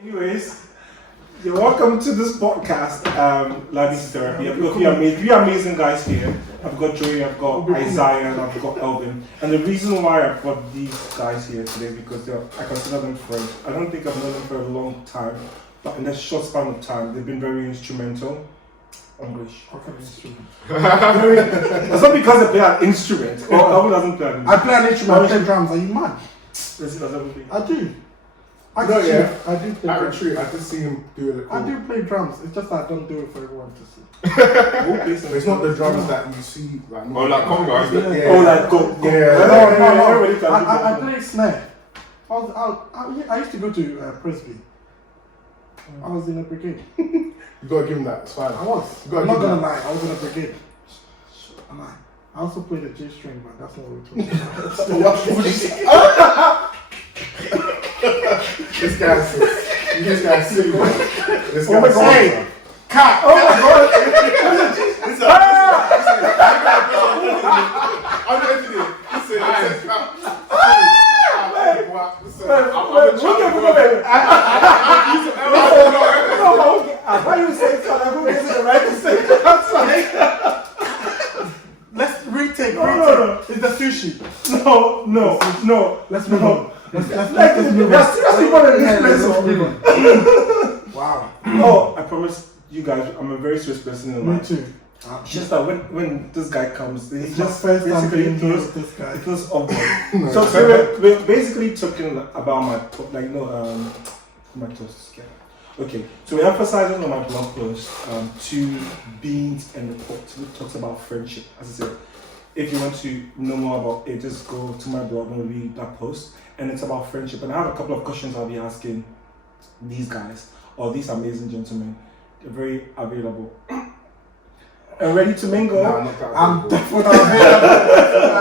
Anyways, you're welcome to this podcast, Ladies Therapy. I've got three amazing guys here. I've got Joey, I've got Isaiah, and I've got Elvin. And the reason why I've got these guys here today is because I consider them friends. I don't think I've known them for a long time, but in a short span of time, they've been very instrumental. English. Okay, instrument. It's not because they play an instrument. Or Elvin doesn't play an instrument. I play an instrument, I play drums. Are you mad? I do. I do play At drums. retreat, I did see him do it. I do play drums. It's just that I don't do it for everyone to see. It's not the drums that you see, like. Oh, like conga, is it? Yeah. Oh, like go. No. I play snare. I used to go to Presby. I was in a brigade. You gotta give him that. It's fine. I was. You gotta I'm not give gonna him lie. I was in a brigade. Am I? I also played the G string, but that's not what we're talking about. This guy's sick. This guy's sick. This Oh my guy's God. sick. Cat! Oh my god! I'm not into it. Listen. Why you say so? I'm going to the right to say Let's retake. No. It's the sushi. No. Let's move on. Let's move on. That's seriously what it is. Let's move on. Wow. Oh, I promise you guys, I'm a very serious person in Me life. too. It's just that when this guy comes, he It's just my first time basically being here throws with this guy. it was awkward. So we're basically talking about my my toasts. Yeah. Okay, so we're emphasizing on my blog post two beans and the pot. We talks about friendship. As I said, if you want to know more about it, just go to my blog and read that post. And it's about friendship. And I have a couple of questions I'll be asking these guys or these amazing gentlemen. They're very available. And ready to mingle. No, not that I'm available. definitely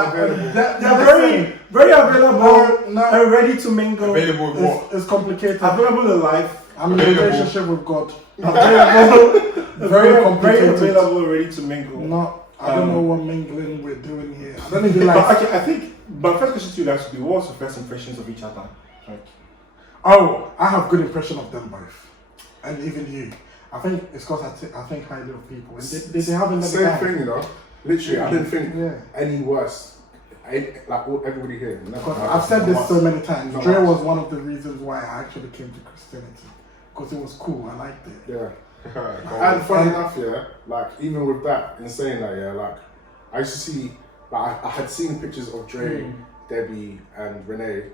available. They're very available No. and ready to mingle. Available with what? It's complicated. Available in life. I'm in a relationship with God. Available. Very complicated. Very available, ready to mingle. No, I don't know what mingling we're doing here. I don't even But like. okay, I think my first question to you guys would be, what was your first impressions of each other? Like, Oh, I have good impression of them both, and even you. I think it's because I think highly of people, and they haven't let Same thing, you know. Literally, I didn't think Yeah. any worse. Everybody here. I've said this so many times. No, Dre was one of the reasons why I actually came to Christianity, because it was cool. I liked it. Yeah. And funny enough, yeah, like even with that, in saying that, yeah, like I used to see, like I had seen pictures of Dre, Debbie, and Renee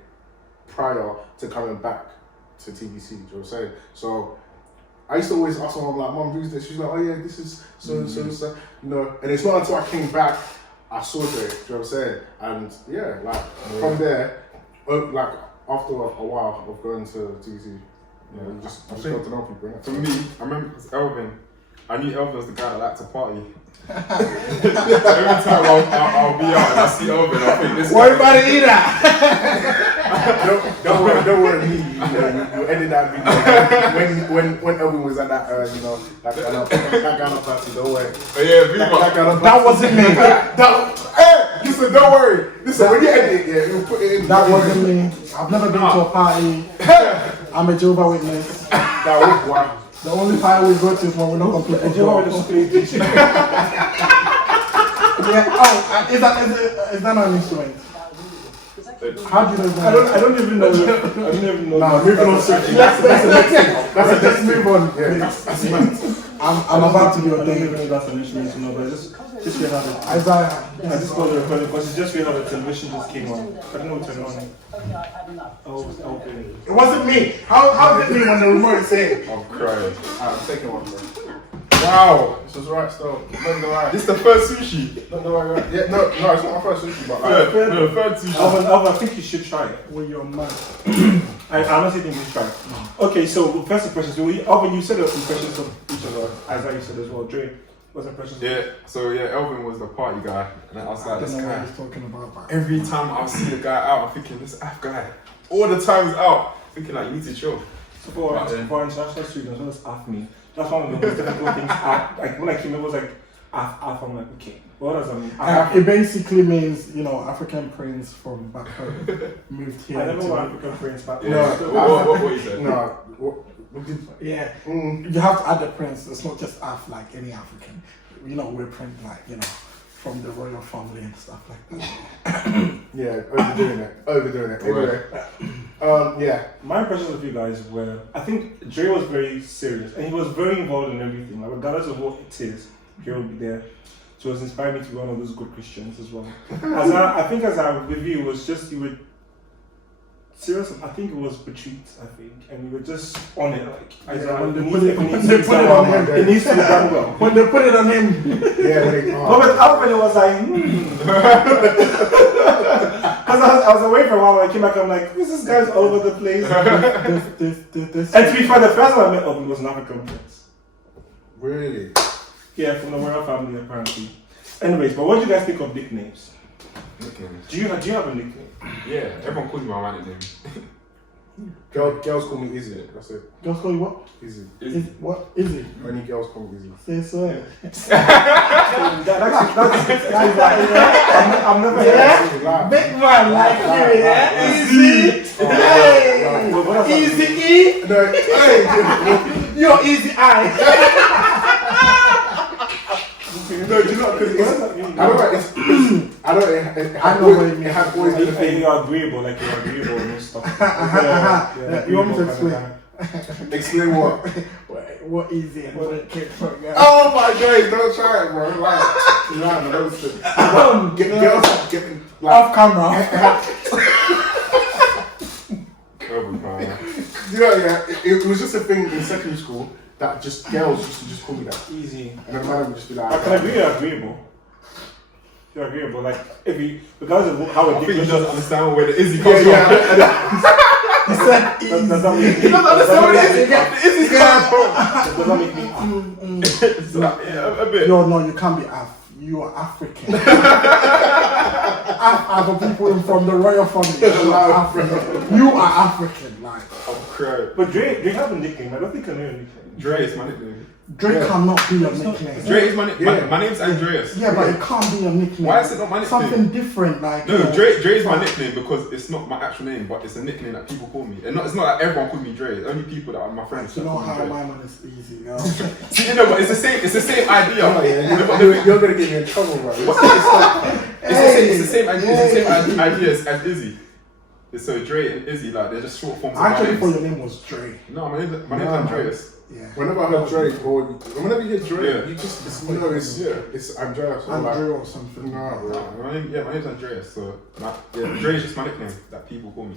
prior to coming back to TBC. Do you know what I'm saying? So I used to always ask my mom, like, Mom, who's this? She's like, oh yeah, this is so and so, you know. And it's not until I came back I saw Dre. Do you know what I'm saying? And yeah, like from there, like after a while of going to TBC. Yeah, you just got to know people. For me, I remember it was Elvin. I knew Elvin was the guy that liked to party. Every time I'll be out and I see Elvin, I think this What guy. about to eat at? Don't worry, me. You ended that video when Elvin was at that, you know, that kind of party. Don't worry. Oh, yeah, Viva. That wasn't me. Hey, listen, don't worry. Listen, when you edit it, yeah, you put it in. That wasn't me. I've never been to a party. I'm a Jehovah's Witness. That was wow. The only party we go to is when we're not complete. do you want me to play this? Yeah. Oh, is that not an instrument? How do you know that? I don't even know. I don't even know. Nah, moving on swiftly. That's the next thing. Let's move on. Yeah, that's mad. I'm about to be I don't ordained. even know that's an instrument, you know, but just we have it. Isaiah. I just got the recording because it's just we have the television just came on. I don't know what turned on. Oh, okay. It wasn't me. How did me when the remote is saying? I'm crying. I'm taking one, bro. Wow. This was right still. Not the right. This is the first sushi. Not the right. Yeah, no, it's not my first sushi, but like, Third sushi. Alvin, I think you should try it. Well, you're mad. I honestly think you should try it. Okay, so first impressions. Alvin, you said the impressions of each other. Isaiah, you said as well. Dre, what's impressions? Yeah, so yeah, Elvin was the party guy. And I was I like, don't this know what guy. he's talking about. But Every time I see the guy out, I'm thinking, this Af guy. All the time he's out. Thinking like, you need to chill. So for international students, what does AF mean? That's one of the most difficult things. Like when I came, it was like AF. I'm like, okay, what does that mean? it basically means, you know, African prince from back home moved here. I never to- want African friends, but Yeah. No, what you said? no. Yeah, Mm. you have to add the prince. It's not just like any African. You know, we're prince like from the royal family and stuff like that. Yeah, overdoing it. Anyway, yeah. My impressions of you guys were, I think Dre was very serious and he was very involved in everything. Like, regardless of what it is, Dre will be there. So it was inspiring me to be one of those good Christians as well. I think as I review, it was just, you were serious. I think it was retreat, and you were just on it. Like, When they put it on him, it needs to be done well. When they put it on him. Yeah, But with Alvin, it was like, Because I was away for a while, when I came back, I'm like, this guy's all over the place. And to be fair, the first time I met Alvin was an African prince. Really? Yeah, from the royal family, apparently. Anyways, but what do you guys think of nicknames? Nicknames. Do you have a nickname? Yeah, everyone calls me my nickname. Girls call me Izzy. That's it. Girls call you what? Izzy. What is it? Only girls call me Izzy. Say so. I'm never Like, Big man like you, yeah? Easy. Hey. Easy E. no, hey. You're easy eye. No, do you know? Because I know it has always been a thing. You're agreeable, like you're agreeable and stuff. You want me to explain? Explain what? What easy and what kid for guys. Oh my God! Don't try it, bro. Like, girls getting like Off camera. You know, yeah, it was just a thing in secondary school that just girls used to just call me that. Easy. And then man would just be like, I can agree you're agreeable. You're agreeable. Like, if you, regardless of how I think he ridiculous doesn't understand where the Izzy comes from. He said easy. does that mean He doesn't understand where the Izzy comes from. Does that make me It's like, yeah, a bit. No, you can't be You are African. Other people from the royal family. You are African. You are African, like. I'm crying. But Dre have a nickname. I don't think I know your nickname. Dre is my nickname. Dre cannot be your nickname. Dre is my nickname. My name's Andreas. Yeah, but it can't be your nickname. Why is it not my nickname? Something different, like. No, Dre is my nickname because it's not my actual name, but it's a nickname that people call me. And it's not like everyone calls me Dre. Only people that are my friends. You know that call me how Dre. my man is easy, you know? See, you know, but it's the same idea. you're gonna get me in trouble, bro. It's the same idea as Izzy. It's so Dre and Izzy, like they're just short forms of Actually, my for names. your name was Dre. No, my name's Andreas. Yeah. Whenever I heard Dre, or whenever you hear Dre, Yeah. you just it's Andreas or Andrew like, or something. nah, bro. My name's Andreas. So Dre is just my nickname that people call me.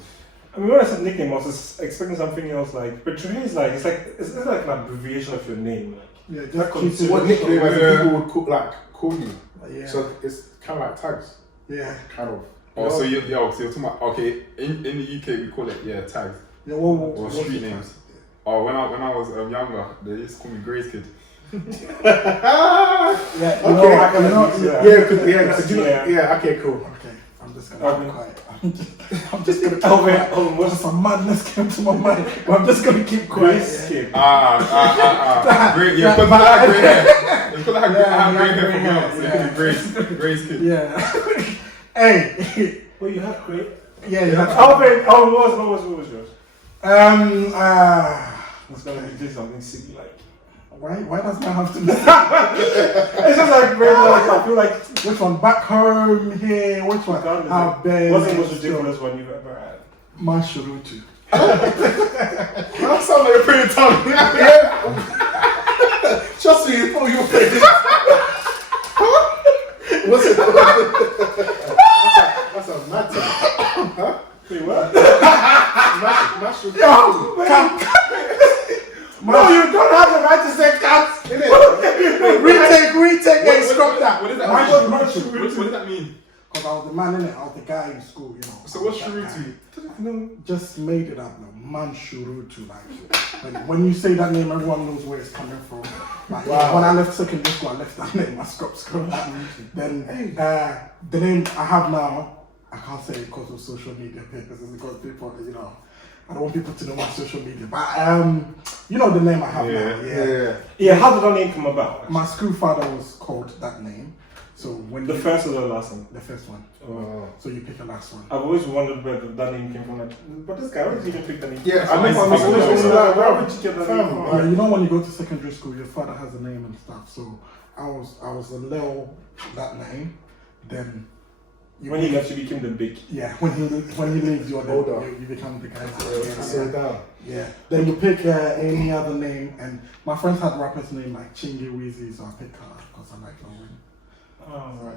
I mean, when I said nickname, I was just expecting something else. Like, but Dre is like, it's like an abbreviation of your name. Like, Yeah, that just keep it. What nickname Yeah. people would call you? Yeah. So it's kind of like tags, Yeah. kind of. Oh, so you're talking about in the UK we call it tags Yeah, or street names. Oh, when I was younger, they used to call me Gray's Kid. Yeah, Okay, okay, cool. Okay, I'm just gonna be quiet. I'm just gonna keep Oh, quiet. what's Some madness came to my mind, but I'm just gonna keep quiet. Skip? Great, yeah, because I had grey hair. Because I had grey hair from Yeah, young, so yeah. Gray's Kid. Yeah. Hey. Well, you have great. Yeah, you have to. What was yours? It's gonna be something silly like. Why does man have to be? It's just like very like, I feel like Which one? Back home, here, which one? Out there. what's the most ridiculous one you've ever had? Mashurutu. That sounds like a pretty tongue. Just so you know your face. What's it? That's a mad thing. Huh? Wait, what? No, you don't have the right to say cats. Retake, and scrap that. What does that mean? What does that mean? Because I was the man in it, I was the guy in school, you know. So what's Shurutu? Just made it up, no. Man Shurutu, like when you say that name, everyone knows where it's coming from. Like, when I left secondary school, I left that name, I scrapped that. Then the name I have now, I can't say it because of social media purposes, because people, you know, I don't want people to know my social media. But you know the name I have now. Yeah, how did that name come about? My school father was called that name. So when The you, first or the last one? the first one. Oh. So you pick the last one. I've always wondered where that name came from. Like, but this guy, where did he even pick that name? Yeah, from? I know. I've always wondered, Like, where would you get that name from? Yeah, you know when you go to secondary school, your father has a name and stuff. So I was a little that name. Then When he left, you became the big. yeah, when he leaves, you're Older. you become the guy. Sit down. Yeah. Then you pick any other name, and my friends had rappers name like Chingy Weezy, so I picked her because I like Owen. Oh, right.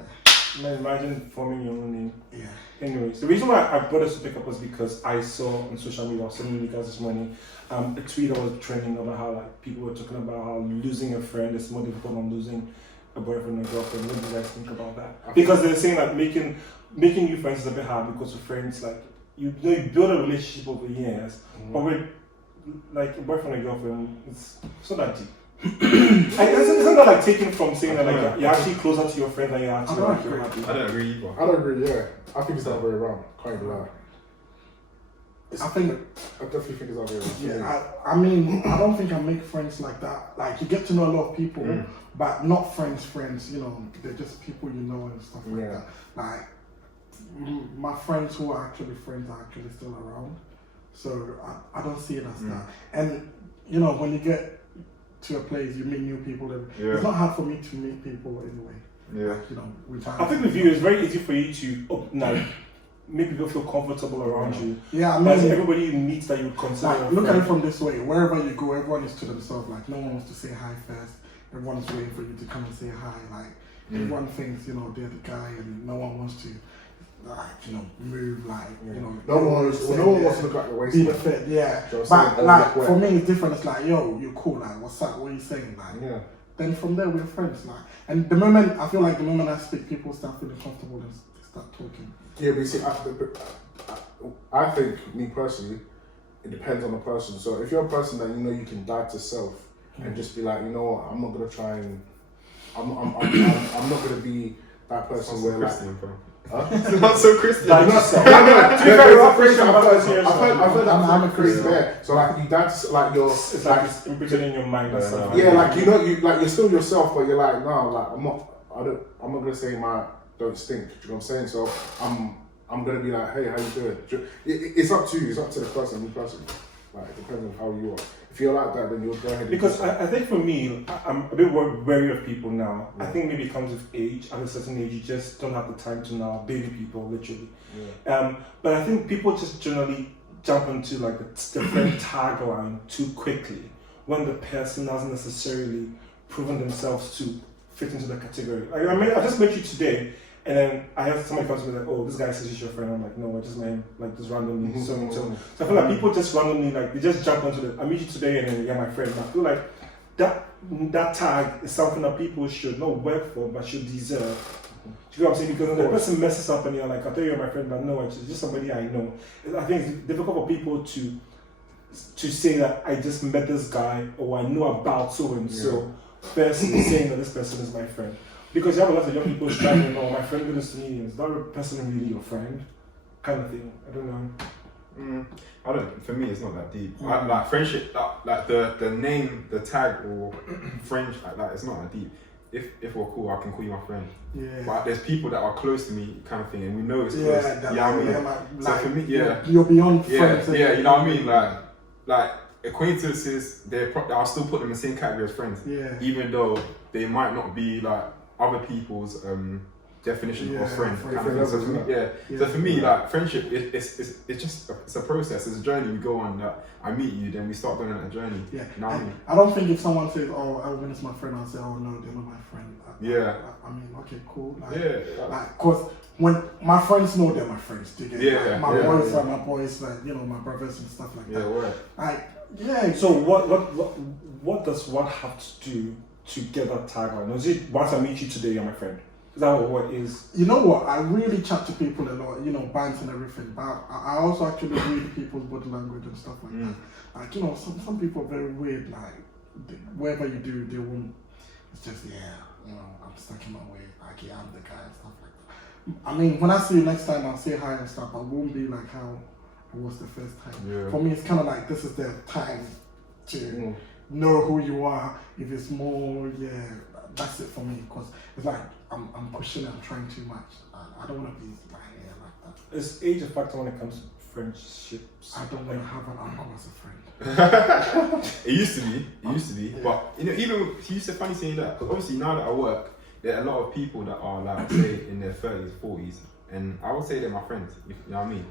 Man, imagine forming your own name. Yeah. Anyways, the reason why I brought this to pick up was because I saw on social media, I was sending you guys this morning, a tweet that was trending about how like people were talking about how losing a friend is more difficult than losing a boyfriend or girlfriend. What do you guys think about that? Because they're saying that making new friends is a bit hard because with friends, like you build a relationship over years, but with like a boyfriend or girlfriend, it's not that deep. Isn't that like taken from saying that like you're actually closer to your friend than you're actually like you're happy? I don't agree either. I don't agree. Yeah, I think it's the other way around. Can't even lie. I think I definitely think it's the other way around. yeah. I mean, I don't think I make friends like that. Like you get to know a lot of people, but not friends. You know, they're just people you know and stuff like that. Like my friends who are actually friends are actually still around, so I don't see it as that. And you know, when you get to a place, you meet new people. It's not hard for me to meet people anyway. Yeah. You know, I think with you, it's very easy for you to make people feel comfortable around you. Yeah, I As mean, everybody you meet that you would consider. like, look at it from this way. Wherever you go, everyone is to themselves. Like, no one wants to say hi first. Everyone's waiting for you to come and say hi. Like, everyone thinks, you know, they're the guy, and no one wants to, like, you know, move. Like, you know, No one wants to look like the waste. be the fit. Yeah, Do you know what I'm but saying? like Or for look me, it's different. It's like, yo, you're cool. Like, what's up? What are you saying? Like, yeah. then from there we're friends. Like, and the moment I speak, people start feeling comfortable and start talking. Yeah, but you see, I think, me personally, it depends on the person. So if you're a person that you know you can die to self and just be like, you know what, I'm not gonna try and I'm not gonna be that person where like. It's not so Christian. Like, I've heard that I'm a Christian Christian. there. So like that's like you're It's like it's imprinted in your mind and stuff. yeah, like you know, you're still yourself, but you're like, no, like I'm not gonna say my don't stink. Do you know what I'm saying? So I'm gonna be like, hey, how you doing? It's up to you. It's up to the person, me personally. Like it depends on how you are. If you're like that, then you'll go ahead. And Because I think for me, I'm a bit wary of people now. I think maybe it comes with age. At a certain age, you just don't have the time to now baby people, literally. But I think people just generally jump into like the friend tagline too quickly when the person hasn't necessarily proven themselves to fit into the category. Like, I just met you today, and then I have somebody come to me like, oh, this guy says he's your friend. I'm like, no, I just met him like just randomly. So I feel like people just randomly like they just jump onto the I meet you today and then you're my friend. And I feel like that tag is something that people should not work for but should deserve. Do you know what I'm saying? Because when the person messes up and you're like, I thought you're my friend, but no, it's just somebody I know. I think it's difficult for people to say that I just met this guy or I know about so and so person saying that this person is my friend. Because you have a lot of young people struggling, oh, my friend did this to me, is that person really your friend? Kind of thing. I don't know. For me, it's not that deep. Like friendship, like the name, the tag, or friendship, like that, it's not that deep. If we're cool, I can call you my friend. Yeah. But there's people that are close to me, kind of thing, and we know it's close. I mean? So for me, you're beyond friends. Yeah, you know what I mean? Like acquaintances, I'll still put them in the same category as friends. Yeah. Even though they might not be like other people's definition of friend. So for me, like friendship, it's just it's a process. It's a journey we go on. That I meet you, then we start going on a journey. Yeah. You know what I mean? I don't think if someone says, "Oh, Elvin is my friend," I'll say, "Oh no, they're not my friend." I mean, okay, cool. Like, cause when my friends know they're my friends, they get my boys are my boys, like you know, my brothers and stuff like that. So what does one have to do to get that tagline? Is it once I meet you today, you're my friend? Is that what is? You know what? I really chat to people a lot, you know, bands and everything. But I also actually read people's body language and stuff like that. Like, you know, some people are very weird. Like, whatever you do, they won't. It's just you know, I'm stuck in my way. Like, yeah, I'm the guy and stuff like that. I mean, when I see you next time, I'll say hi and stuff. I won't be like how it was the first time. Yeah. For me, it's kind of like this is the time to know who you are. If it's more, that's it for me. Because it's like I'm pushing it. I'm trying too much. I don't want to be like that. Is age a factor when it comes to friendships? I don't want to have an uncle as a friend. It used to be, but you know, even you said funny saying that, because obviously now that I work, there are a lot of people that are like say in their 30s, 40s, and I would say they're my friends. You know what I mean?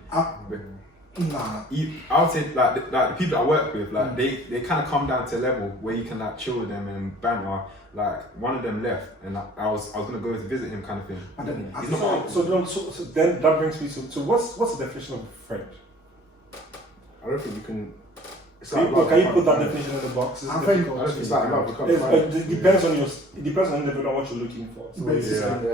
Nah. I would say like the people I work with, like they kind of come down to a level where you can like chill with them and banter. Like one of them left, and I was gonna go to visit him, kind of thing. So then that brings me to what's the definition of a friend? I don't think you can. Can you put that definition in the box? I think It's like love. It depends on the individual what you're looking for. So basically,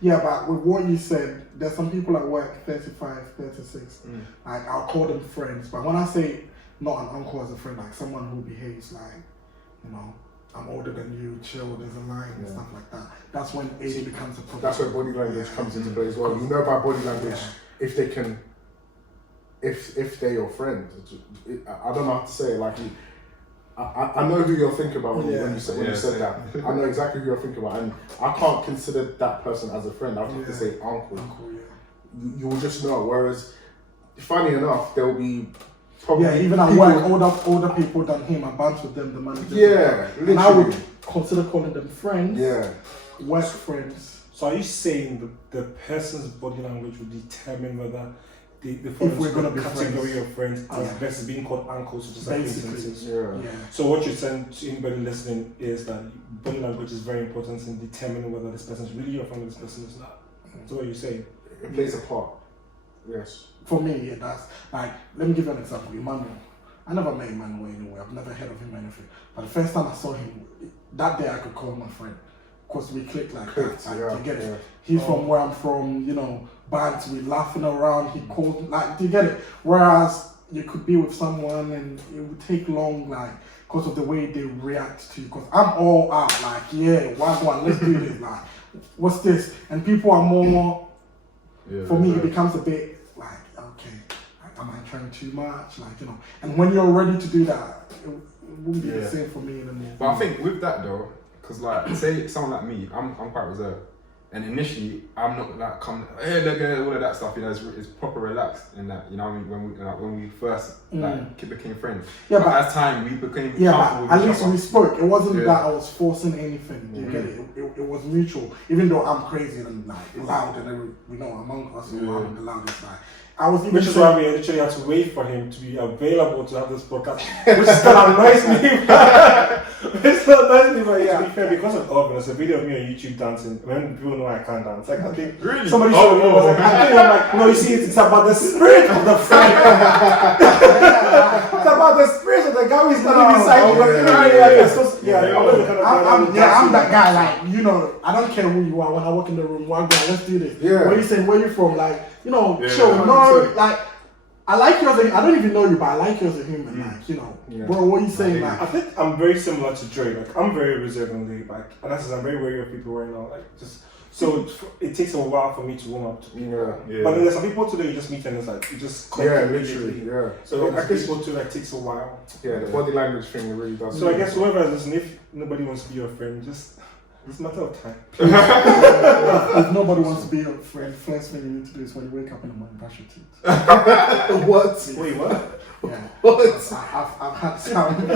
yeah, but with what you said, there's some people at work 35, 36. Like I'll call them friends, but when I say not an uncle as a friend, like someone who behaves like, you know, I'm older than you, chill, there's a line and stuff like that. That's when age becomes a problem. That's where body language comes into play as well. You know by body language if they can, if they're your friend. I don't know how to say it. Like I know who you're thinking about when you said that. I know exactly who you're thinking about, and I can't consider that person as a friend. I have to say uncle. You will just know. Whereas, funny enough, there will be probably even at work, older people than him. I bounce with them, the manager. And I would consider calling them friends. Work friends. So are you saying the person's body language will determine whether if we're going to be category of friends as versus being called uncles, which is like instances. So what you're saying to anybody listening is that body language is very important in determining whether this person is really your friend or this person is not. That's what you're saying. It plays a part. Yes. For me, that's like, let me give you an example. Emmanuel. I never met Emmanuel anywhere. I've never heard of him or anything. But the first time I saw him, that day I could call him my friend. Because we clicked like that. Do you get it? He's from where I'm from, you know, bands, we laughing around, he called, like, do you get it? Whereas you could be with someone and it would take long, like, because of the way they react to you. Because I'm all out, like, one, let's do this, like, what's this? And people are more, for me, it becomes a bit like, okay, like, am I trying too much? Like, you know, and when you're ready to do that, it wouldn't be the same for me anymore. But I think with that though, because like, say someone like me, I'm quite reserved. And initially, I'm not like hey, look at all of that stuff. You know, it's proper relaxed in that. You know, when we first became friends. Yeah, but as time we became comfortable. But at least we spoke. It wasn't that I was forcing anything. You get it? It was mutual. Even though I'm crazy and like loud and we know among us, I'm the loudest guy. I was even which is why we literally had to wait for him to be available to have this podcast, which still annoys me. It still annoys me, but to be fair, because of Urban, there's a video of me on YouTube dancing. When people know I can't dance, like I think somebody showed me. I'm like, no, you see, it's about the spirit of the friend. It's about the spirit of the guy who's standing beside you. I'm that guy. Like, you know, I don't care who you are. When I walk in the room, let's do this. When you say where you from, like, you know, chill. No, like, I like you as a, I don't even know you, but I like you as a human. Like, you know, bro, what are you saying? Like, I think I'm very similar to Dre. Like, I'm very reserved and laid back, and that's I'm very wary of people right now. Like, just so it takes a while for me to warm up to people. But then there's some people today you just meet and it's like you just literally. So I guess people too like takes a while. The body language thing really does. So I guess whoever is listening, if nobody wants to be your friend, just it's a matter of time. If nobody wants to be your friend, first thing you need to do is when you wake up in the morning, brush your teeth. What? Wait, what? Yeah. What? I've had some. I've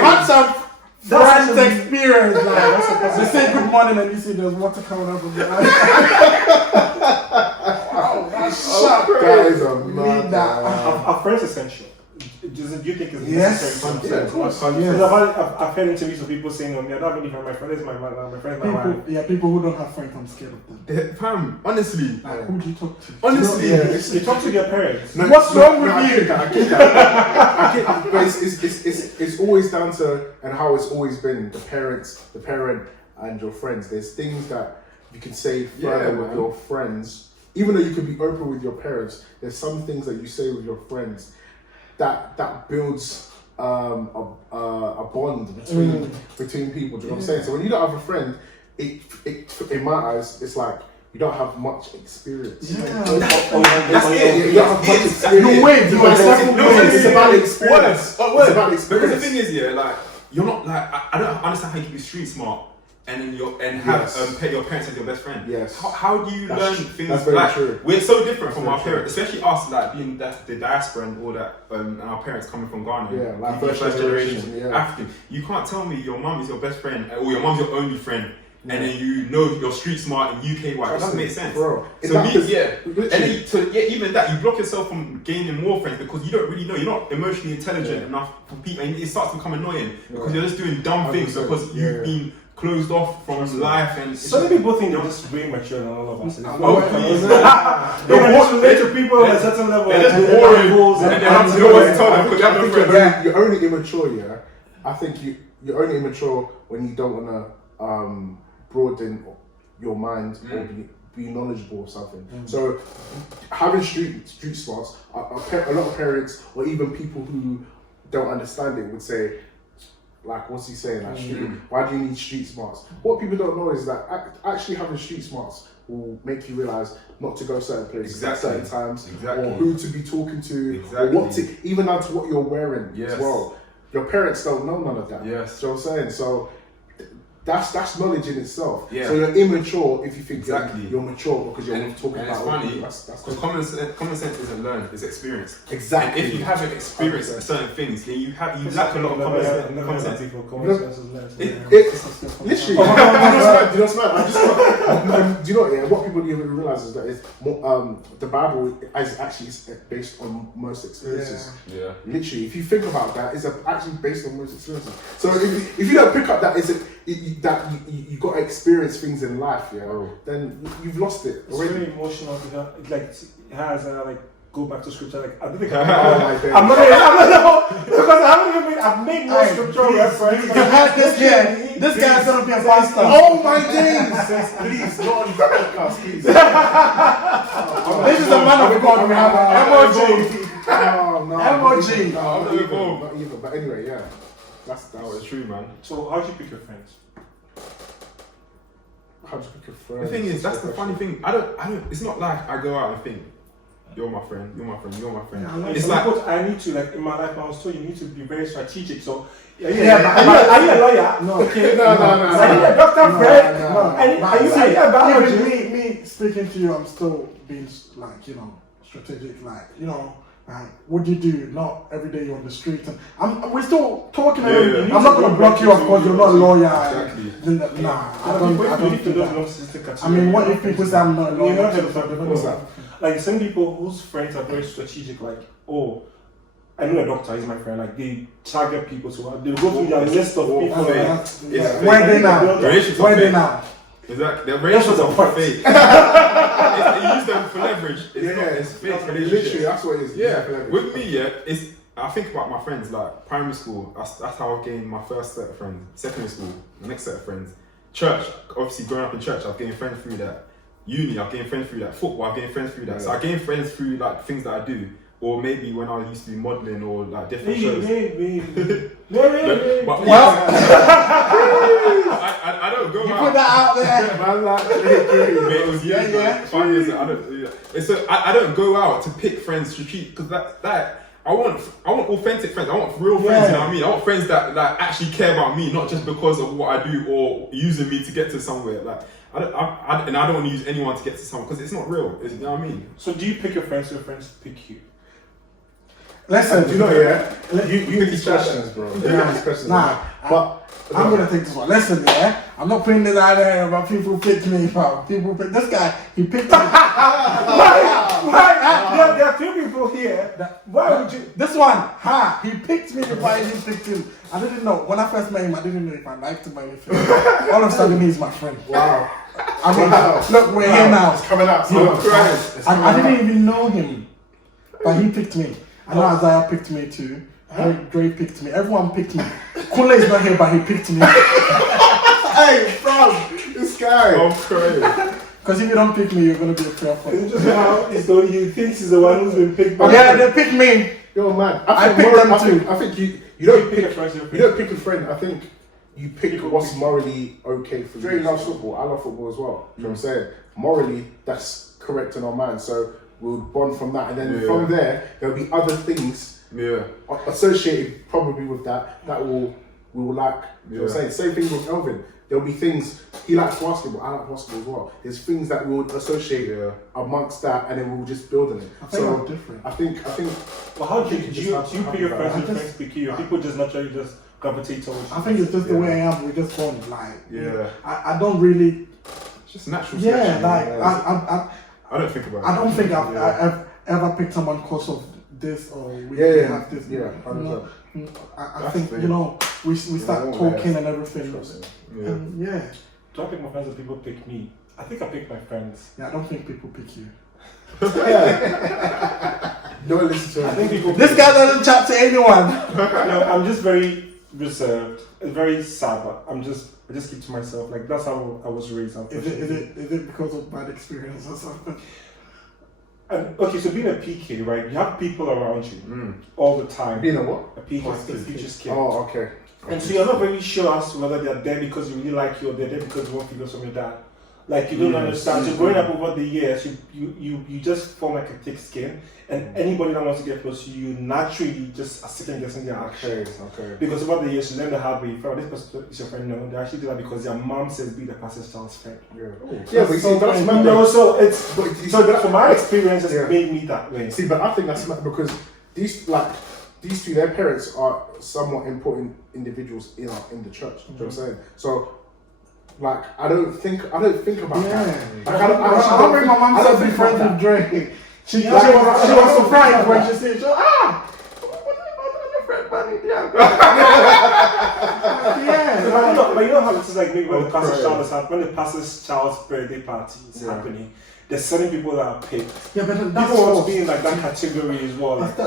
had some friends experience. Like, you say good morning and you see there's water coming up of your eyes. That is a mad. Our friends essential. Do you think it's necessary? Yes. I've heard interviews of people saying, "Oh, me, I don't really have my friend. It's my friend, my wife." Yeah, people who don't have friends, I'm scared of them. Fam, honestly. Like, who do you talk to? Honestly, you talk to your parents. What's wrong with you? I get that. But it's always down to, and how it's always been, the parent and your friends. There's things that you can say further with your friends. Even though you can be open with your parents, there's some things that you say with your friends that builds a bond between people. Do you know what I'm saying? So when you don't have a friend, it in my eyes, it's like you don't have much experience. Yeah. That's it. You don't have much experience. You win. You are It's about experience. Words. It's about Because experience. the thing is, yeah, like you're not like I don't understand how you can be street smart and then Yes. pet your parents as your best friend. Yes. How do you That's learn true. things That's very like true. we're so different from That's our very parents, especially us like being the diaspora and all that, and our parents coming from Ghana. Yeah, like being first generation, yeah. African. You can't tell me your mum is your best friend or your mum's your only friend. And then you know you're street smart and UK wide. It doesn't make sense. Bro, So even that, you block yourself from gaining more friends because you don't really know. You're not emotionally intelligent enough for people, and it starts to become annoying because you're just doing dumb things 100%, because you've been closed off from life. And Some people think they're just way mature than all of us. They Oh, relate to people at a certain level. they're just and boring. goals And and- they have to know what to tell them because they have no friends. You're only immature, yeah. I think you're only immature when you don't wanna broaden your mind or be knowledgeable of something. So having street smarts, a lot of parents or even people who don't understand it would say, like, what's he saying? Like, why do you need street smarts? What people don't know is that actually having street smarts will make you realize not to go certain places at certain times, or who to be talking to, or what to, even down to what you're wearing as well. Your parents don't know none of that. Yes. Do you know what I'm saying? So that's knowledge in itself. Yeah. So you're immature if you think Exactly. you're mature because you're talking and about. it's funny That's because common sense isn't learned; it's experienced. Exactly. And if you haven't experienced 100%. certain things, then you lack a lot of common sense. Literally, do you know what's mad? I just do you know? Yeah, what people even realize is that it's more, the Bible is actually based on most experiences. Yeah. Literally, if you think about that, it's actually based on most experiences. So if you don't pick up that that you got to experience things in life, then you've lost it It's already. very emotional. Like it has like go back to scripture. Like I don't think Oh my days. I'm not because I haven't even I've made no scriptural reference. You had this guy's gonna be a pastor. Oh my days! Please, not on the podcast, please. This is the man of God. We have emoji. Oh no. Emoji. No, I'm involved. not even. But anyway, yeah. That's It's true, man. So how do you pick your friends? how to pick a friend. The thing is, that's the funny thing. I don't. It's not like I go out and think, you're my friend, you're my friend, you're my friend. Yeah, it's like I need to like in my life. I was told you need to be very strategic. So are you a lawyer? No. Okay. No. Are you a doctor, Fred? No. Are you a biology? Even me speaking to you, I'm still being like, strategic. Like, like, what do you do? Not every day you're on the street, and we're still talking. Yeah. I'm not gonna block you, of course. You're not a lawyer. Exactly. Nah, I don't do that. I mean, what if people say I'm not a No, lawyer? you're not the What's that? Like some people whose friends are very strategic. Like, oh, I know a doctor. He's my friend. Like they target people, so they go through their list of people. Where they now? Relationships are Where they fake. now? Exactly. Their relationships are That's fake. They use them for leverage. It's fake relationships. Literally, that's what it is. Yeah, with me, I think about my friends, like primary school, that's how I gained my first set of friends. Secondary school, the next set of friends. Church, obviously growing up in church, I've gained friends through that. Uni, I've gained friends through that. Football, I've gained friends through that. So I gained friends through like things that I do. Or maybe when I used to be modelling or like different shows. But I don't go You out. put that out there. Man, like, Mate, it was years, Yeah. 5 years ago. I don't do that. It's I don't go out to pick friends to cheat because that I want authentic friends. I want real friends. You know what I mean? I want friends that actually care about me, not just because of what I do or using me to get to somewhere. Like I don't want to use anyone to get to somewhere because it's not real. You know what I mean? So do you pick your friends? Or your friends pick you? Listen, you pick these questions, bro. You pick these questions. Nah, but I'm gonna take this one. Listen, I'm not putting this out there about people pick me, pal. People pick this guy. He picked me. Why? There are few people here. Why would you? This one, he picked me before I even picked him. I didn't know. When I first met him, I didn't know if I liked him or anything. All of a sudden, he's my friend. wow. I mean, look, we're here now. It's coming out. I didn't even know him, but he picked me. I know Isaiah picked me too. Dre picked me. Everyone picked me. Kule is not here, but he picked me. Hey, bro, this guy. I'm crazy. Because if you don't pick me, you're gonna be a prayer for me. It's just how it's so he thinks he's the one who's been picked. By Yeah, they picked me. Yo, man. I picked them too. I think you don't pick pick a friend. You don't pick a friend. I think you pick what's morally okay for you. Dre loves football. I love football as well. You know what I'm saying? Morally, that's correct in our minds. So we'll bond from that, and then from there, there'll be other things associated probably with that we will like. You know what I'm saying? Same thing with Elvin. There'll be things, he likes basketball, I like basketball as well. There's things that we'll associate amongst that, and then we'll just build on it. I think I'm different. I think. Well, how do you pick your friends and friends pick you? People just naturally just gravitate towards you. I think it's just the way I am. We just bond. Like, I don't really. It's just natural. Yeah, selection, like I don't think about it. I don't think I've ever picked someone because of this or we have this. No, I think we start talking and everything. And do I pick my friends or people pick me? I think I pick my friends. Yeah, I don't think people pick you. Don't listen to him. I think people. This guy doesn't chat to anyone. No, I'm just very reserved. It's very sad, but I just keep to myself. Like that's how I was raised. Is it because of bad experience or something? And okay, so being a PK, right? You have people around you all the time. Being a what? A PK, teacher's kid. Oh, okay. And so you're not very sure as to whether they're there because you really like you or they're there because you want figures from your dad. Like you don't understand. So growing up over the years, you just form like a thick skin, and anybody that wants to get close to you naturally just are second guessing their actions. Okay. Because over the years you learn the hard way. This person is your friend. No, they actually do that because their mom says be the pastor's child's friend. Yeah, but see, that's mad. No, so it's so from my experience, it's made me that way. See, but I think that's mad because these two, their parents are somewhat important individuals in the church. You know what I'm saying? So. Like I don't think about that. Like, I don't think my mom said be friends with Dre. She was surprised when she said, what your friend buddy? But you know how it's like maybe when the pastor's child's birthday party is happening. There's certain people that are picked. Yeah, but people want to be in like that category as well. Like, I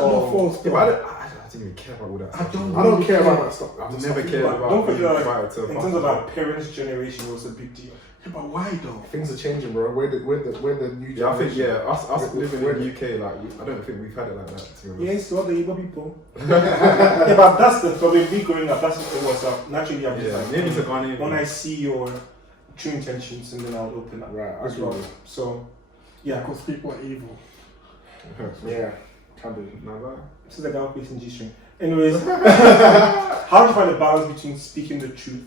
don't even care about all that stuff. I don't care about that stuff. I've never cared about. Don't forget, like, in terms of our parents' generation, it was a big deal. Yeah, but why though? Things are changing, bro. We're the new generation. I think us living in the UK, like I don't think we've had it like that. To be honest. Yes, all the Igbo people. Yeah, but that's the problem. Me growing up, that's what it was. Naturally, I'm just like, maybe it's a Ghanaian. When I see your true intentions, and then I'll open up. Right, as well. So, yeah, because people are evil. Yeah, can be. This is the guy who plays in G-string. Anyways, how do you find the balance between speaking the truth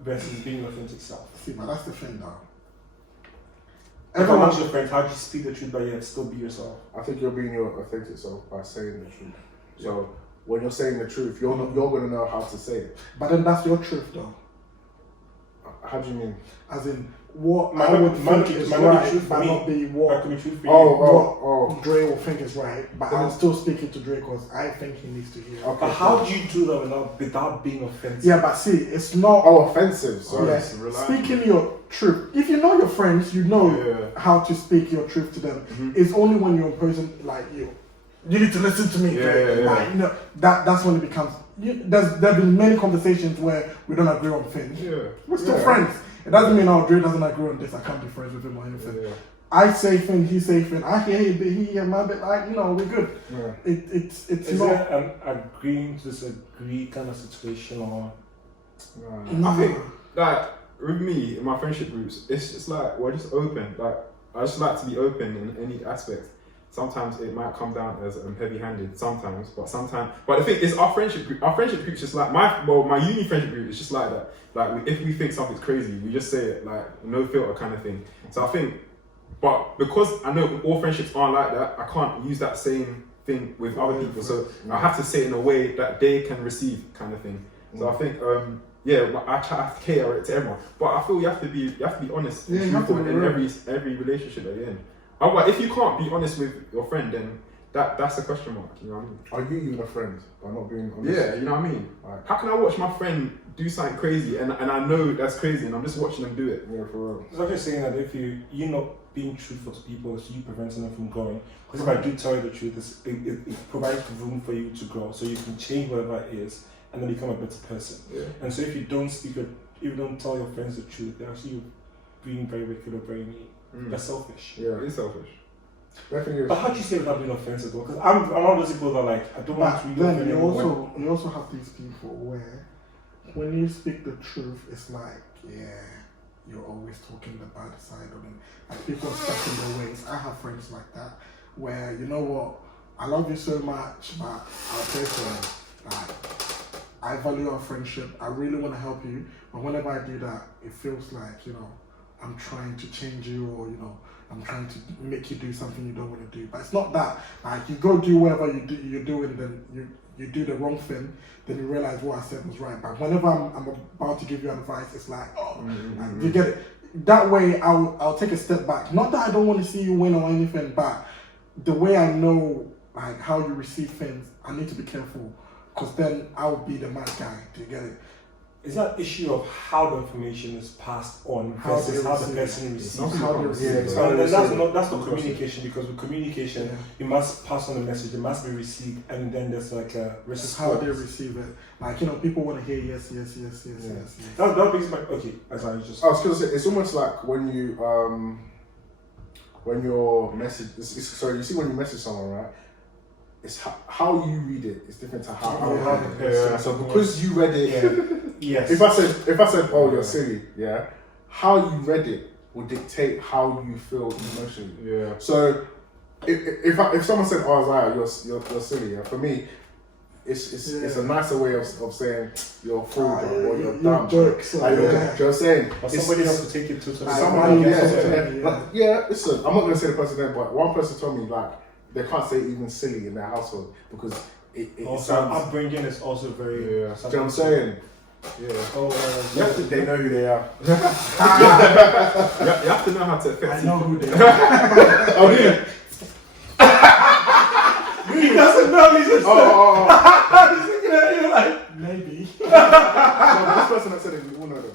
versus being your authentic self? See, but that's the thing now. Everyone amongst your friends, how do you speak the truth but yet still be yourself? I think you're being your authentic self by saying the truth. So when you're saying the truth, you're gonna know how to say it. But then that's your truth though. How do you mean? As in what I would think is right, but not be what Dre will think is right. But I'm still speaking to Dre because I think he needs to hear. Okay, but how do you do that without being offensive? Yeah, but see, it's not offensive. Sorry, speaking your truth. If you know your friends, you know how to speak your truth to them. It's only when you're in person like you need to listen to me. Like, that's when it becomes. There've been many conversations where we don't agree on things. We're still friends. It doesn't mean Dre doesn't agree on this. I can't be friends with him or anything. I say things, he say things. I hear a bit, he hear my bit. Like we're good. It's is not an agreeing to disagree kind of situation or. I think like with me in my friendship groups, it's just like we're just open. Like I just like to be open in any aspect. Sometimes it might come down as heavy-handed. Sometimes, but the thing is, our friendship group is just like my uni friendship group is just like that. Like if we think something's crazy, we just say it like no filter kind of thing. So I think, but because I know all friendships aren't like that, I can't use that same thing with other people. So I have to say it in a way that they can receive, kind of thing. So I think, I try to cater it to everyone. But I feel you have to be honest and truthful in every relationship at the end. But if you can't be honest with your friend, then that's a question mark. You know what I mean? Are you even a friend by not being honest? Yeah, you know what I mean. Right. How can I watch my friend do something crazy and I know that's crazy and I'm just watching them do it? Yeah, for real. It's like you're saying that if you're not being truthful to people, it's you preventing them from growing. Because if I do tell you the truth, it provides room for you to grow, so you can change whatever it is and then become a better person. Yeah. And so if you don't tell your friends the truth, they're actually being very wicked or very mean. They're selfish. Yeah, it's selfish. But how do you say without being offensive though? Because I'm one of those people that like I don't want to. Then you also have these people where when you speak the truth, it's like, you're always talking the bad side of it. Like people are stuck in their ways. I have friends like that where, you know what, I love you so much, but I'll tell you, like, I value our friendship. I really want to help you, but whenever I do that, it feels like, you know, I'm trying to change you, or, you know, I'm trying to make you do something you don't want to do. But it's not that. Like, you go do whatever you're doing, then you do the wrong thing, then you realize what I said was right. But whenever I'm about to give you advice, it's like, like, you get it. That way, I'll take a step back. Not that I don't want to see you win or anything, but the way I know, like, how you receive things, I need to be careful, because then I'll be the mad guy. Do you get it? Is that issue of how the information is passed on versus how the person receives it? That's the communication, because with communication, you must pass on the message, it must be received, and then there's like a response. It's how they receive it. Like, you know, people want to hear yes. That brings my, okay, as I just... I was going to say, it's almost like when you, when your message, so you see when you message someone, right? It's how you read it is different to how I read it. So because you read it, yes. If I said, oh, you're silly, how you read it will dictate how you feel emotionally. Yeah. So if someone said, oh, Isaiah, you're silly, for me, it's a nicer way of saying you're a fool or you're dumb. Jerks. Like, you're saying. But somebody has to take it to somebody. Listen, I'm not gonna say the person there, but one person told me, like, they can't say even silly in their household because it also sounds... upbringing is also very... Do you know what I'm saying? Yeah. They know who they are. You have to know how to affect I know who they are. Oh, yeah. He doesn't know, he's just... He's looking at you like... Maybe. No, this person that said it, we all know them.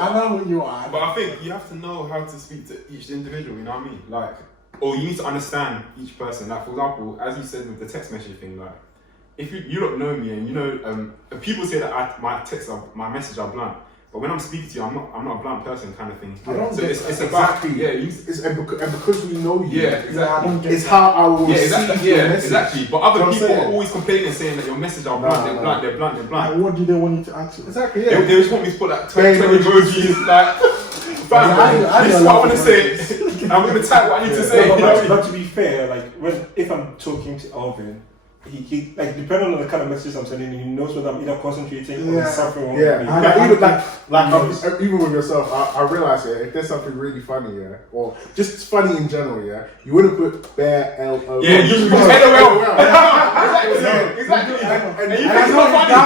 I know who you are. But I think you have to know how to speak to each individual, you know what I mean? Like, or you need to understand each person. Like, for example, as you said with the text message thing, like, if you don't know me and you know, people say that my messages are blunt, but when I'm speaking to you, I'm not a blunt person kind of thing. So it's about and because we know you, exactly. It's how I will receive your message. Exactly. But other people are always complaining, saying that your messages are blunt, they're blunt. Like, what do they want you to answer? Exactly. They just want me to put like 20 emojis, like. This is what I want to say. I'm going to type what I need to say. But to be fair, like, if I'm talking to Alvin, he like, depending on the kind of messages I'm sending, he knows whether I'm either concentrating on something or even with yourself, I realize if there's something really funny, or just funny in general, you wouldn't put bare LO. Yeah, you put LOL. Exactly. And you think it's not funny. I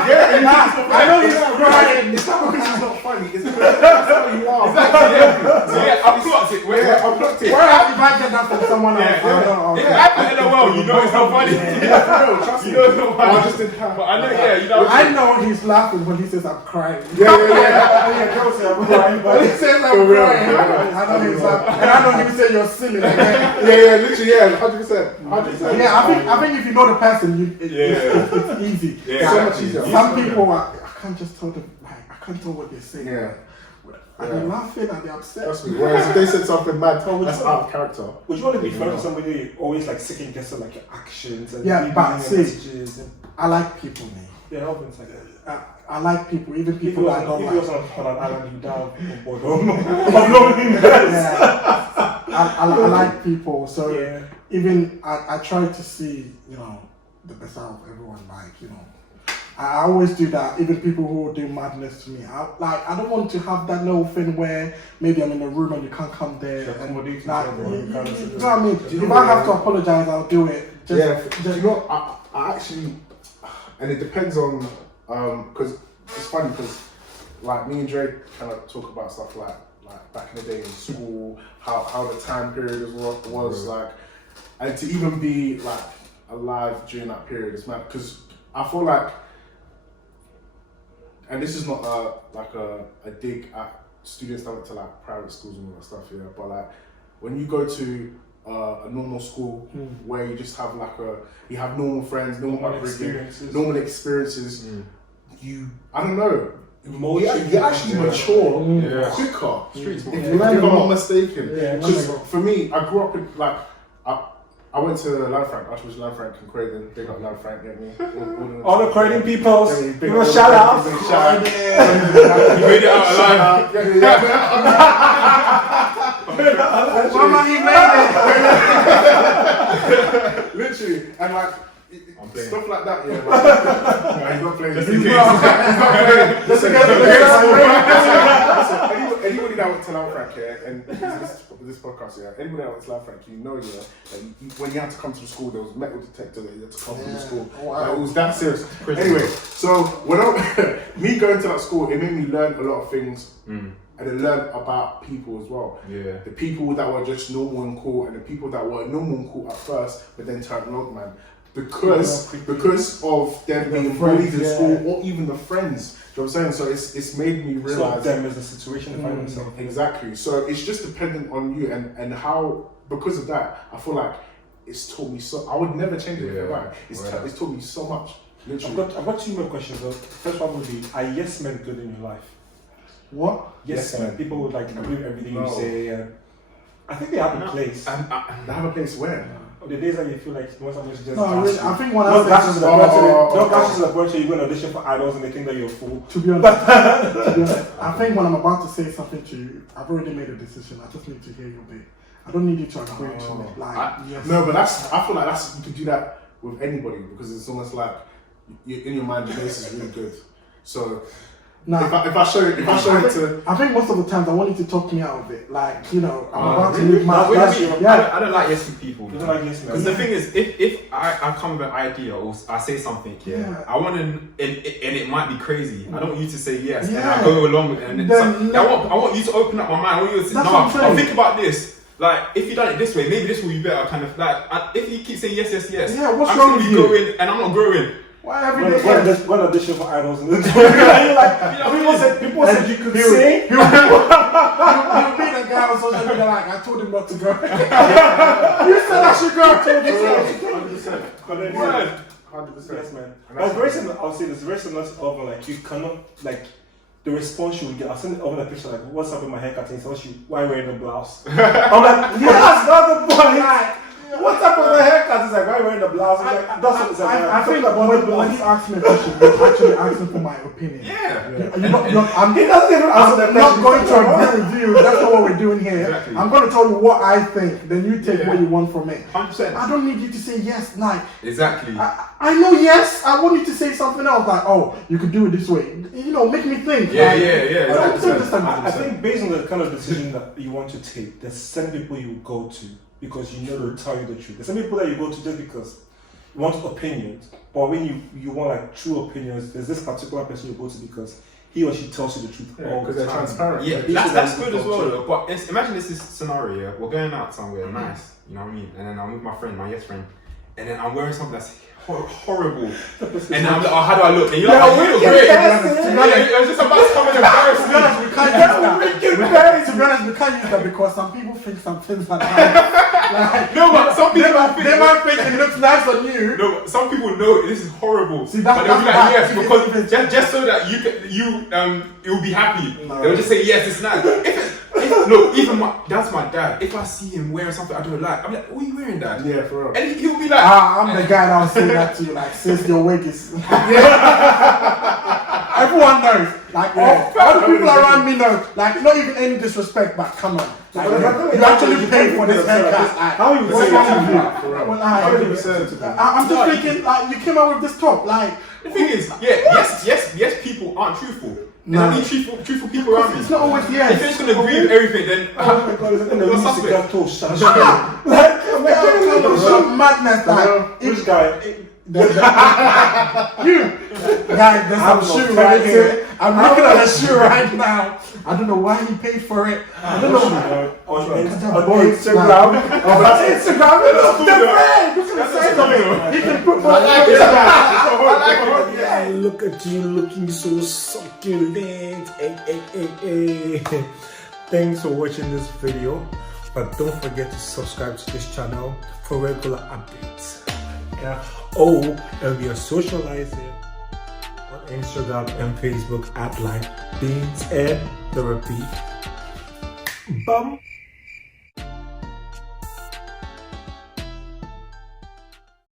know he's crying. It's not because it's not funny. It's because that's how you are. Exactly. So I plucked it. I plucked it. Where have I get that from someone else? If I put LOL, you know it's not funny. Trust me. But I know, I know he's laughing when he says I'm crying. Yeah, girls say I'm crying, When he says I'm crying, I know he's laughing. And I know he say you're silly. Literally, 100%. Yeah, I think if you know the person, it's easy. Yeah, so much easier. Some people, I can't just tell them, like, I can't tell what they're saying. Yeah. And they're laughing and they're upset. Trust me. Whereas if they said something mad, that's out of character. Would you want to be friends with somebody always like second guessing like your actions and messages? I like people, man. Yeah, Alvin's like that. I like people, even people that I don't like. If he was on an island, you down on board of loneliness. I like people, so even I try to see, you know, the best out of everyone. Like, you know, I always do that. Even people who will do madness to me, I don't want to have that little thing where maybe I'm in a room and you can't come there. You know what I mean? If I have to apologize, I'll do it. You know, I actually, and it depends on, because it's funny because like me and Dre kind of talk about stuff like back in the day in school, how the time period was like, and to even be like alive during that period is mad, because I feel like, and this is not a dig at students that went to like private schools and all that stuff, but like when you go to a normal school where you just have you have normal friends, normal experiences, I don't know, you actually mature quicker, if I'm not mistaken. Because for me, I grew up in I went to Lanfranc, Archbishop Lanfranc in Croydon. Big up Lanfranc, get me. All the Croydon peoples, Big give a up shout out. Shout out. You made it out alive. Mama, he made it. Literally, and like playing. stuff like that. Yeah, like, no, he's not playing. Just He's in case. not playing. Anybody that went to Lanfranc, yeah, and this podcast, yeah, anybody that went to Lanfranc, you know, yeah, that when you had to come to the school, there was metal detector that you had to come to the school. Like, it was that serious. Anyway, so when me going to that school, it made me learn a lot of things. And then learn about people as well. Yeah. The people that were just normal and cool, and the people that were normal and cool at first, but then turned road man. Because of them being bullied in school, or even the friends. You know what I'm saying? So it's made me realize them as a situation to find themselves. Exactly. So it's just dependent on you and how, because of that, I feel like it's taught me so. I would never change it for that. It's taught me so much. Literally. I've got 2 more questions. The first one would be: are yes men good in your life? What? Yes men. People would like agree with everything you say. I think they have a place. They have a place where? The days that you feel like most of us just No, really, I think one don't aspect. gashes the point where you're going to audition for idols and they think that you're a fool. To be honest, I think when I'm about to say something to you, I've already made a decision. I just need to hear your bit. I don't need you to agree to it. Like, yes. No, but I feel like you could do that with anybody because it's almost like in your mind, your base is really good. So. Nah, if I show it to, I think most of the times I want you to talk me out of it. Like, you know, I'm about to really? live my No, life. I don't like yes people. You don't like yes men? Because the thing is, if I come with an idea or I say something, I want to, and it might be crazy. I don't want you to say yes, and I go along with it. And I want you to open up my mind. I want you to say, no, I'll think about this. Like, if you done it this way, maybe this will be better. Kind of like, if you keep saying yes, yeah, what's wrong with you? Going, and I'm not growing. Why every day? One audition for idols. People said you could sing. He'll be the guy on social media like, I told him not to go. You said I should go. I told you so. 100%. Yes, man. But very similar. I'll say this very similar to Oven. Like, you cannot, like, the response you will get. I'll send Oven a picture like, what's up with my haircut? And he tells you, why are you wearing a blouse? I'm like, that's not the point. What type of haircut? It's like, why are you wearing the blouse? It's like, that's what it's like. I think that when you ask me a question, you're actually asking for my opinion. Yeah. I'm not going to agree with you. That's not what we're doing here. Exactly. I'm going to tell you what I think. Then you take what you want from me. 100%. I don't need you to say yes. Like, exactly. I know yes. I want you to say something else. Like, oh, you could do it this way. You know, make me think. Yeah, like, yeah. I think based on the kind of decision that you want to take, there's some people you go to because you know they'll tell you the truth. There's some people that you go to just because you want opinions, but when you want like true opinions, there's this particular person you go to because he or she tells you the truth all the they're time. transparent. Yeah, that's good as well. Though. But imagine this scenario. Yeah? We're going out somewhere nice, you know what I mean, and then I'm with my friend, my yes friend, and then I'm wearing something that's horrible, and I'm like, oh, how do I look? And you're like, oh, you look great. It's just about to come and embarrass me. To be honest, we can't use that because some people think some things are nice. Like, No, but some people they might think it looks nice on you. No, but some people know this is horrible. See, but they'll be like, that's yes, because just so that you'll be happy. No. They'll just say yes, it's nice. Look, even that's my dad. If I see him wearing something I don't like, I'm like, what are you wearing, Dad? Yeah, for real. And he'll be like, I'm the guy that will say that to you, like, since your wig is. Everyone knows. Like, all the people around me know. Like, not even any disrespect, but come on. Like, you actually paid for this haircut. How you say that? I'm just thinking, like, you came out with this top, like. the thing is, yes, people aren't truthful. No. I need truthful people around me. It's not always yes. If you're just gonna agree with everything, then Oh my God, it's gonna you're be suspect. Madness, like. Which guy? You guys, there's some shoe right here. I'm looking at a shoe right now. I don't know why he paid for it. I don't know. On Instagram. Instagram. Instagram. He can put Look at you looking so succulent. Hey. Thanks for watching this video, but don't forget to subscribe to this channel for regular updates. And we are socializing on Instagram and Facebook at like Beans and Therapy. Bum.